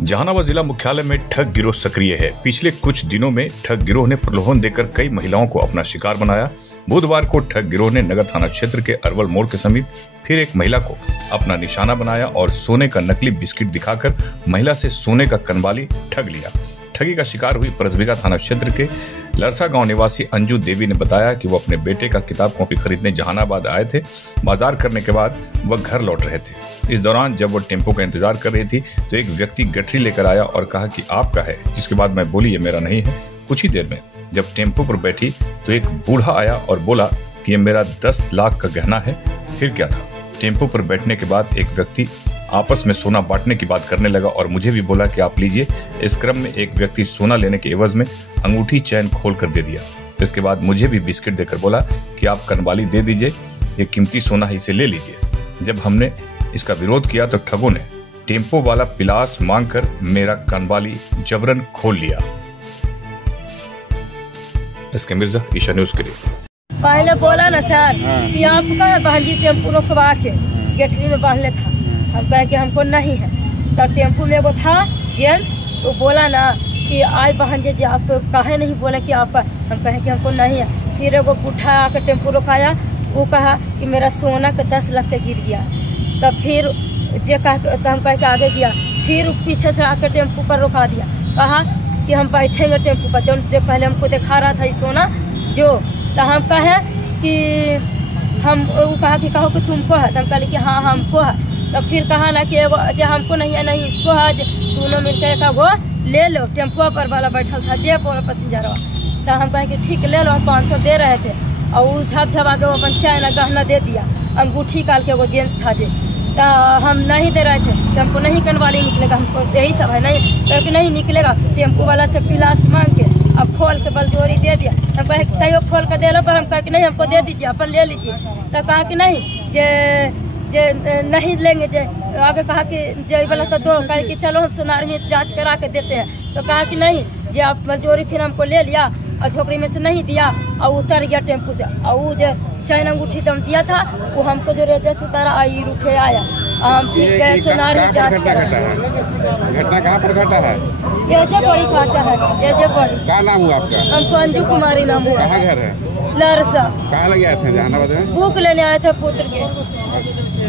जहानाबाद जिला मुख्यालय में ठग गिरोह सक्रिय है। पिछले कुछ दिनों में ठग गिरोह ने प्रलोभन देकर कई महिलाओं को अपना शिकार बनाया। बुधवार को ठग गिरोह ने नगर थाना क्षेत्र के अरवल मोड़ के समीप फिर एक महिला को अपना निशाना बनाया और सोने का नकली बिस्किट दिखाकर महिला से सोने का कनवाली ठग लिया। ठगी का शिकार हुई परसबिगा थाना क्षेत्र के लरसा गांव निवासी अंजू देवी ने बताया कि वो अपने बेटे का किताब कॉपी खरीदने जहानाबाद आए थे। बाजार करने के बाद वह घर लौट रहे थे। इस दौरान जब वो टेम्पो का इंतजार कर रही थी तो एक व्यक्ति गठरी लेकर आया और कहा कि आपका है, जिसके बाद मैं बोली ये मेरा नहीं है। कुछ ही देर में जब टेम्पो पर बैठी तो एक बूढ़ा आया और बोला कि ये मेरा 10 लाख का गहना है। फिर क्या था, टेम्पो पर बैठने के बाद एक व्यक्ति आपस में सोना बांटने की बात करने लगा और मुझे भी बोला कि आप लीजिए। इस क्रम में एक व्यक्ति सोना लेने के एवज में अंगूठी चैन खोल कर दे दिया। इसके बाद मुझे भी बिस्किट देकर बोला कि आप कनवाली दे दीजिए, ये कीमती सोना है, इसे ले लीजिए। जब हमने इसका विरोध किया तो ठगों ने टेम्पो वाला पिलास मांगकर मेरा कनवाली जबरन खोल लिया। इसके मिर्जा ईशा न्यूज के लिए पहले बोला ना सर कि आपका है बहन जी टेम्पो रोकवा के गठरी में बांध ले था। हम कहे कि हमको नहीं है। तब टेम्पो में वो था जेंट्स, तो बोला ना कि आए बहन जी आप कहे नहीं बोले कि आपका। हम कहे कि हमको नहीं है। फिर एगो बुढ़ा आकर टेम्पो रोकाया, वो कहा कि मेरा सोना का 10 लाख का गिर गया। तब फिर जे कहा तो हम कह के आगे गया। फिर पीछे से आकर टेम्पो पर रोका दिया, कहा कि हम बैठेंगे टेम्पो पर। जो पहले हमको दिखा रहा था ये सोना जो, तो हम कहे कि हम वो कहा कि कहो कि तुमको है। तो हम कहे कि हाँ हमको है। तब फिर कहा ना कि एगो जो हमको नहीं है, नहीं इसको है, दोनों मिलकर एक वो ले लो। टेम्पो पर वाला बैठल था जे पर पैसेंजर। तो हम कहे कि ठीक ले लो। हम 500 दे रहे थे और वो झप आके वो अपन चैन गहना दे दिया, अंगूठी काल के वो जेंट्स था जे। तो हम नहीं दे रहे थे कि हमको नहीं कनवाली निकलेगा, हमको यही सब है नहीं, तो नहीं निकलेगा। टेम्पो वाला से पिलास मांग के अब खोल के बलजोरी दे दिया। हम कहे तैयो खोल के दे लो, पर हम कहे कि नहीं हमको दे दीजिए, अपन ले लीजिए। तो कहा कि नहीं जे नहीं लेंगे। जे आगे कहा कि जे वाला तो दो, कहे कि चलो हम सोनार में जांच करा के देते हैं। तो कहा कि नहीं जे आप बलजोरी। फिर हमको ले लिया और झोपड़ी में से नहीं दिया और उतर गया टेम्पो से। और वो जो चैन अंगूठी दम दिया था वो हमको जो रेजस उतारा आई रुके आया। हम फिर गए सोनार में जांच करा। घटना कहाँ पर घटा है? ये जो बड़ी घाटा है, ये जो बड़ी। क्या नाम हुआ आपका? हमको अंजू कुमारी नाम हुआ। कहाँ घर है? लरसा। कहाँ लगे आए थे? जहानाबाद में बुक लेने आए थे पुत्र के,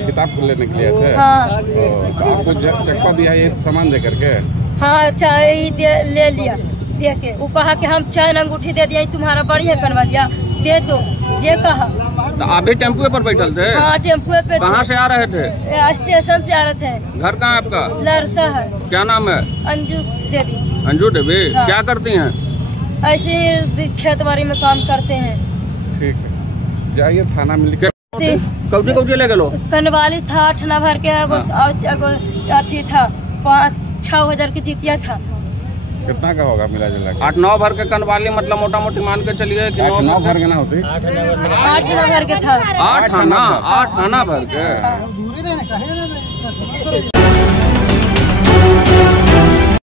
किताब लेने के लिए थे। हाँ। तो आपको चक्का दिया ये सामान दे करके? हाँ चाय ले लिया दे के। वो कहा कि हम चैन अंगूठी दे दिया, तुम्हारा बड़ी है कनवालिया दे दो जे कहा। तो आप भी टेम्पो पर बैठल थे? हाँ टेम्पो पे। कहाँ से आ रहे थे? स्टेशन से आ रहे थे। घर कहाँ आपका? लरसा है। क्या नाम है? अंजू देवी। अंजू देवी। हाँ। क्या करती हैं? ऐसे ही खेत बाड़ी में काम करते हैं। ठीक है, जाइए थाना में लिख कौजी ले गलो। कनवाली था 8 भर के, अथी था 5-6 हजार की जीतिया था। कितना का होगा मिला जुला? 8-9 भर के कनवाली, मतलब मोटा मोटी मान के चलिए कि 9 भर के ना होती। 8 भर के था। 8 आना भर के।